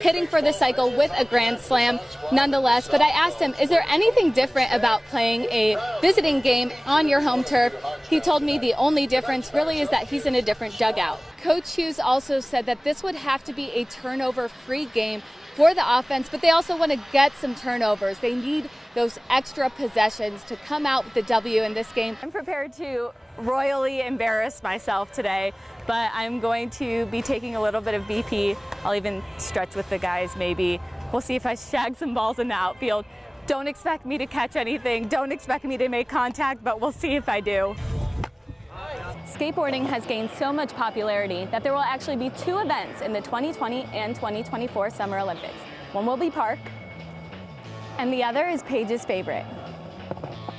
hitting for the cycle with a grand slam nonetheless. But I asked him, is there anything different about playing a visiting game on your home turf? He told me the only difference really is that he's in a different dugout. Coach Hughes also said that this would have to be a turnover-free game for the offense, but they also want to get some turnovers. They need those extra possessions to come out with the W in this game. I'm prepared to royally embarrass myself today, but I'm going to be taking a little bit of BP. I'll even stretch with the guys maybe. We'll see if I shag some balls in the outfield. Don't expect me to catch anything. Don't expect me to make contact, but we'll see if I do. Skateboarding has gained so much popularity that there will actually be two events in the 2020 and 2024 Summer Olympics. One will be park, and the other is Paige's favorite,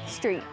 street.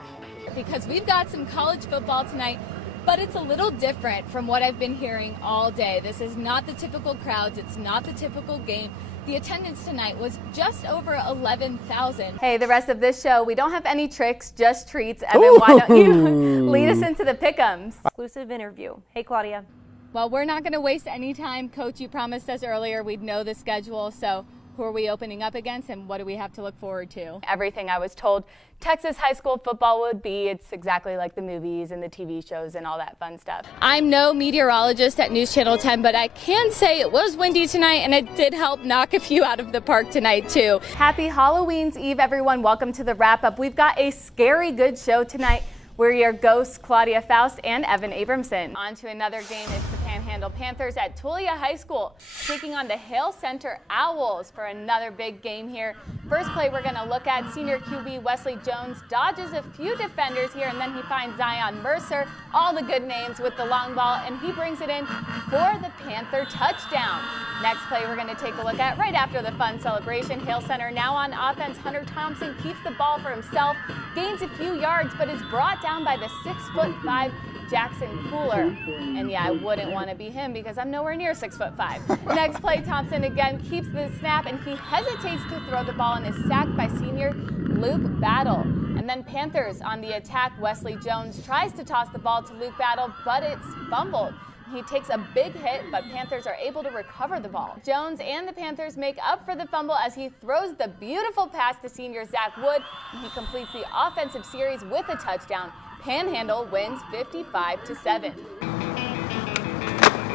Because we've got some college football tonight, but it's a little different from what I've been hearing all day. This is not the typical crowds, it's not the typical game. The attendance tonight was just over 11,000. Hey, the rest of this show, we don't have any tricks, just treats. Evan, why don't you lead us into the pick'ems? Exclusive interview. Hey, Claudia. Well, we're not going to waste any time. Coach, you promised us earlier we'd know the schedule, so who are we opening up against and what do we have to look forward to? Everything I was told Texas high school football would be. It's exactly like the movies and the TV shows and all that fun stuff. I'm no meteorologist at News Channel 10, but I can say it was windy tonight and it did help knock a few out of the park tonight too. Happy Halloween's Eve, everyone. Welcome to the wrap up. We've got a scary good show tonight. We're your ghosts, Claudia Faust and Evan Abramson. On to another game. It's the Panhandle Panthers at Tulia High School taking on the Hale Center Owls for another big game here. First play we're going to look at, senior QB Wesley Jones dodges a few defenders here and then he finds Zion Mercer, all the good names with the long ball, and he brings it in for the Panther touchdown. Next play we're going to take a look at right after the fun celebration. Hale Center now on offense. Hunter Thompson keeps the ball for himself, gains a few yards, but is brought down by the 6'5" Jackson Cooler. And yeah, I wouldn't want to be him because I'm nowhere near 6'5". Next play, Thompson again keeps the snap and he hesitates to throw the ball and is sacked by senior Luke Battle. And then Panthers on the attack. Wesley Jones tries to toss the ball to Luke Battle, but it's fumbled. He takes a big hit, but Panthers are able to recover the ball. Jones and the Panthers make up for the fumble as he throws the beautiful pass to senior Zach Wood. And he completes the offensive series with a touchdown. Panhandle wins 55-7.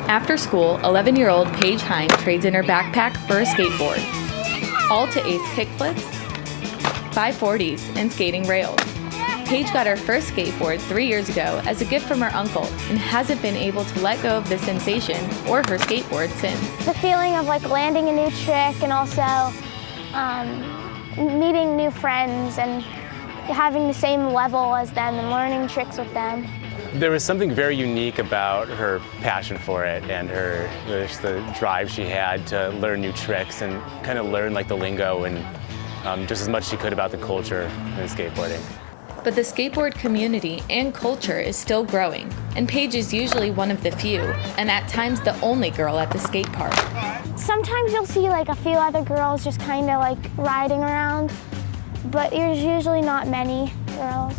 After school, 11-year-old Paige Hine trades in her backpack for a skateboard. All to ace kickflips, 540s, and skating rails. Paige got her first skateboard 3 years ago as a gift from her uncle and hasn't been able to let go of the sensation or her skateboard since. The feeling of like landing a new trick and also meeting new friends and having the same level as them and learning tricks with them. There was something very unique about her passion for it and the drive she had to learn new tricks and kind of learn like the lingo and just as much as she could about the culture in skateboarding. But the skateboard community and culture is still growing, and Paige is usually one of the few, and at times the only girl at the skate park. Sometimes you'll see like a few other girls just kind of like riding around, but there's usually not many girls.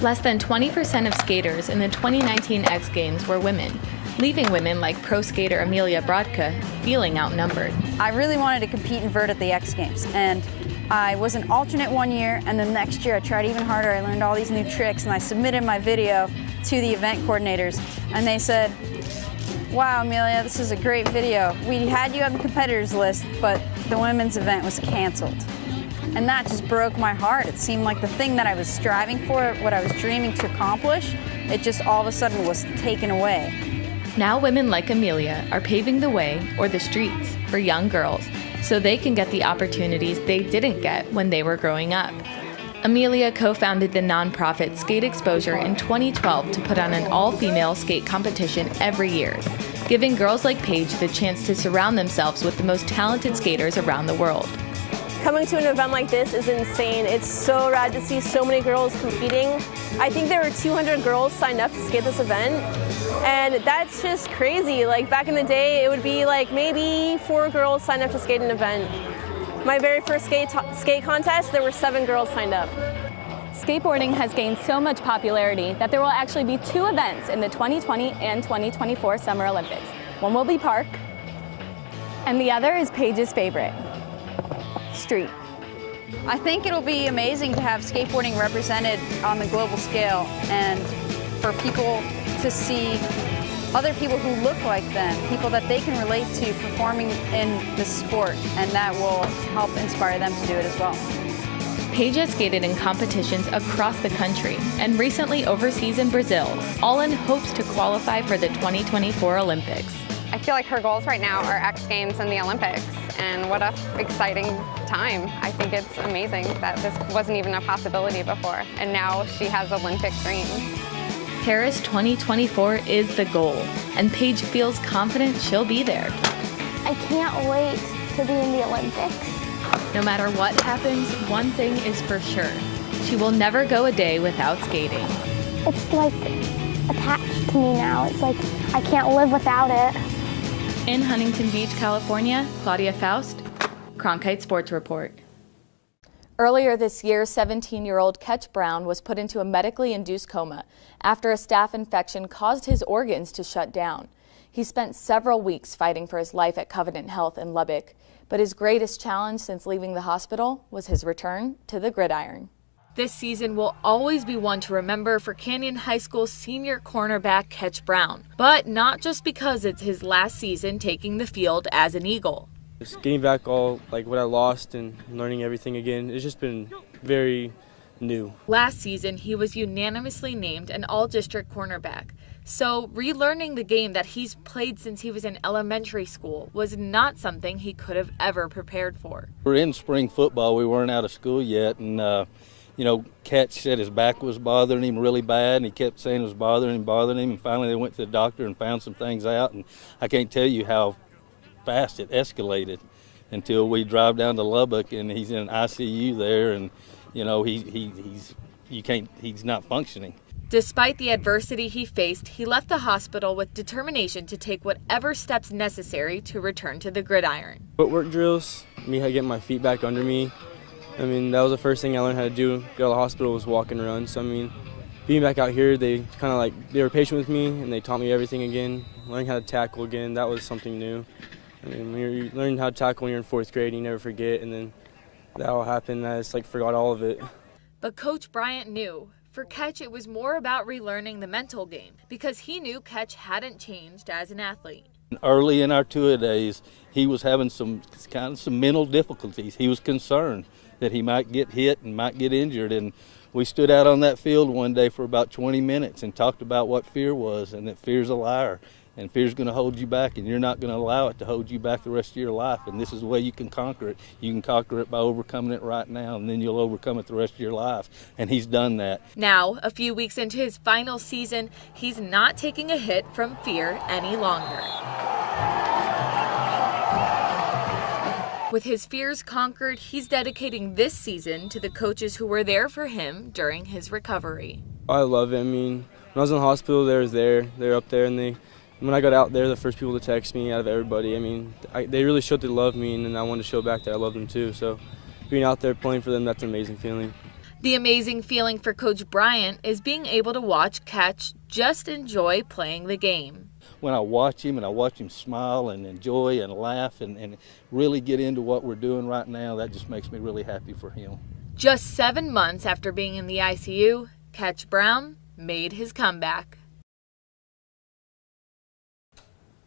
Less than 20% of skaters in the 2019 X Games were women, leaving women like pro skater Amelia Brodka feeling outnumbered. I really wanted to compete in vert at the X Games, and I was an alternate one year, and then next year I tried even harder. I learned all these new tricks, and I submitted my video to the event coordinators, and they said, "Wow, Amelia, this is a great video. We had you on the competitors list, but the women's event was canceled." And that just broke my heart. It seemed like the thing that I was striving for, what I was dreaming to accomplish, it just all of a sudden was taken away. Now women like Amelia are paving the way, or the streets, for young girls so they can get the opportunities they didn't get when they were growing up. Amelia co-founded the nonprofit Skate Exposure in 2012 to put on an all-female skate competition every year, giving girls like Paige the chance to surround themselves with the most talented skaters around the world. Coming to an event like this is insane. It's so rad to see so many girls competing. I think there were 200 girls signed up to skate this event, and that's just crazy. Like back in the day, it would be like maybe 4 girls signed up to skate an event. My very first skate contest, there were 7 girls signed up. Skateboarding has gained so much popularity that there will actually be 2 events in the 2020 and 2024 Summer Olympics. One will be park, And the other is Paige's favorite, street. I think it'll be amazing to have skateboarding represented on the global scale and for people to see other people who look like them, people that they can relate to performing in the sport, and that will help inspire them to do it as well. Paige has skated in competitions across the country and recently overseas in Brazil, all in hopes to qualify for the 2024 Olympics. I feel like her goals right now are X Games and the Olympics, and what an exciting time. I think it's amazing that this wasn't even a possibility before, and now she has Olympic dreams. Paris 2024 is the goal, and Paige feels confident she'll be there. I can't wait to be in the Olympics. No matter what happens, one thing is for sure. She will never go a day without skating. It's like attached to me now. It's like I can't live without it. In Huntington Beach, California, Claudia Faust, Cronkite Sports Report. Earlier this year, 17-year-old Ketch Brown was put into a medically induced coma after a staph infection caused his organs to shut down. He spent several weeks fighting for his life at Covenant Health in Lubbock, but his greatest challenge since leaving the hospital was his return to the gridiron. This season will always be one to remember for Canyon High School senior cornerback Ketch Brown, but not just because it's his last season taking the field as an Eagle. Just getting back all like what I lost and learning everything again, it's just been very new. Last season, he was unanimously named an all-district cornerback. So relearning the game that he's played since he was in elementary school was not something he could have ever prepared for. We're in spring football. We weren't out of school yet, and Ketch said his back was bothering him really bad, and he kept saying it was bothering him, and finally they went to the doctor and found some things out, and I can't tell you how fast it escalated until we drive down to Lubbock, and he's in ICU there, and he's not functioning. Despite the adversity he faced, he left the hospital with determination to take whatever steps necessary to return to the gridiron. Footwork drills, me getting my feet back under me. I mean, that was the first thing I learned how to do. Get out of the hospital was walk and run. So I mean, being back out here, they were patient with me and they taught me everything again. Learning how to tackle again, that was something new. I mean, when you're learning how to tackle when you're in 4th grade, you never forget, and then that all happened, I just forgot all of it. But Coach Bryant knew. For Ketch, it was more about relearning the mental game because he knew Ketch hadn't changed as an athlete. Early in our tour days, he was having some mental difficulties. He was concerned that he might get hit and might get injured, and we stood out on that field one day for about 20 minutes and talked about what fear was, and that fear's a liar. And fear's going to hold you back, and you're not going to allow it to hold you back the rest of your life. And this is the way you can conquer it. You can conquer it by overcoming it right now, and then you'll overcome it the rest of your life. And he's done that. Now, a few weeks into his final season, he's not taking a hit from fear any longer. With his fears conquered, he's dedicating this season to the coaches who were there for him during his recovery. I love it. I mean, when I was in the hospital, they were up there, and when I got out there, the first people to text me out of everybody. I mean, they really showed they loved me, and I wanted to show back that I loved them too. So being out there playing for them, that's an amazing feeling. The amazing feeling for Coach Bryant is being able to watch Ketch just enjoy playing the game. When I watch him and I watch him smile and enjoy and laugh and really get into what we're doing right now, that just makes me really happy for him. Just 7 months after being in the ICU, Ketch Brown made his comeback.